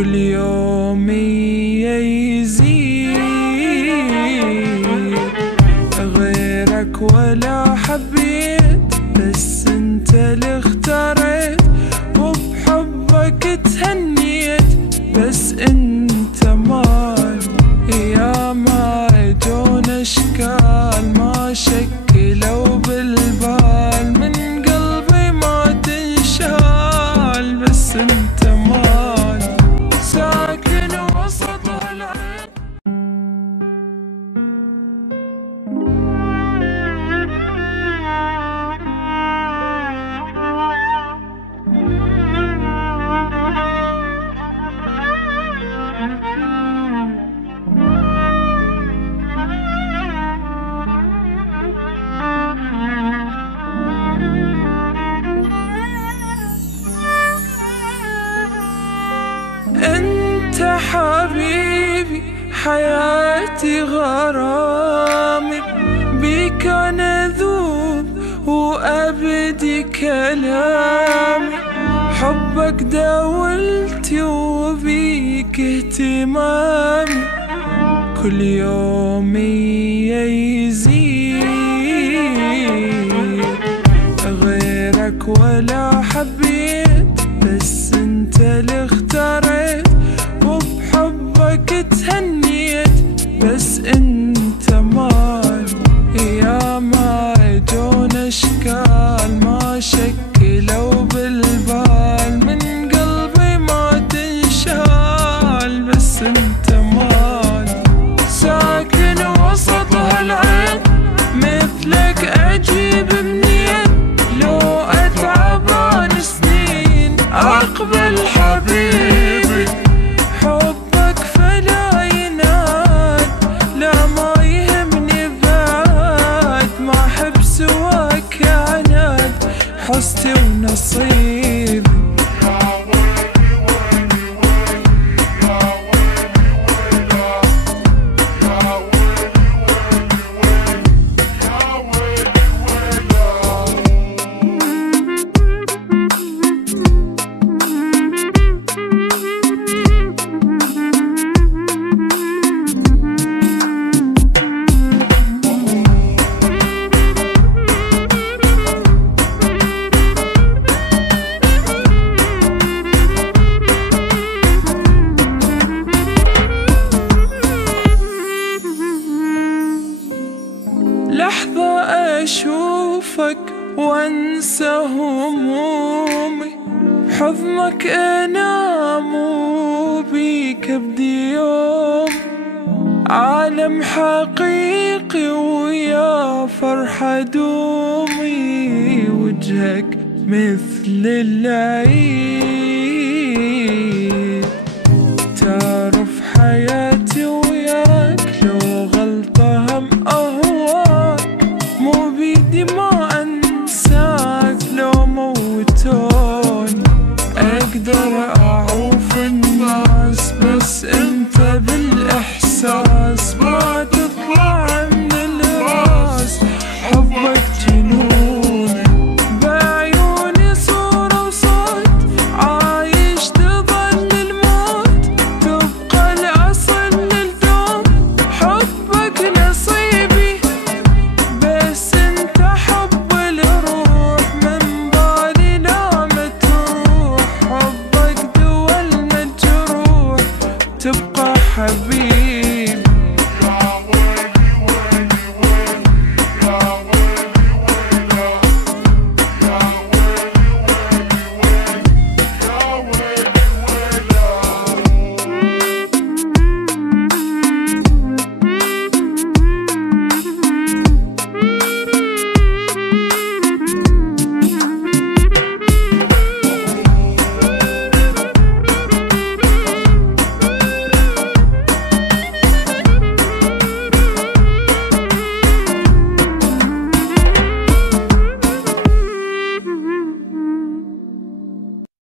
كل يوم يزيد غيرك ولا حبيت، بس انت اللي اختاريت وبحبك تهنيت، بس انت مال يا ما يجون اشكال ما شكلوا بالبال، من قلبي ما تنشال، بس انت مال ساكن وسط العين. انت حبيبي حياتي غرامي، بيك انا ذوب وابدي كلامي، حبك داولتي وبيك اهتمامي، كل يوم يزيد غيرك ولا حبيت، بس انت اللي اختاريت وبحبك تهنيت، بس انت مال يا ما يجون اشكال ما شكلوا بالبال، من قلبي ما تنشال، بس انت مال ساكن وسط هالعين، مثلك اجيب منين لو اتعب عن سنين، اقبل حبيبي حبك فلا يناد، لا ما يهمني بعد ما احب سواك عناد، حستي ونصيبي. لحظة أشوفك وأنسى همومي، بحضنك أنام وبيك أبدي يوم، عالم حقيقي ويا فرحة دومي، وجهك مثل العيد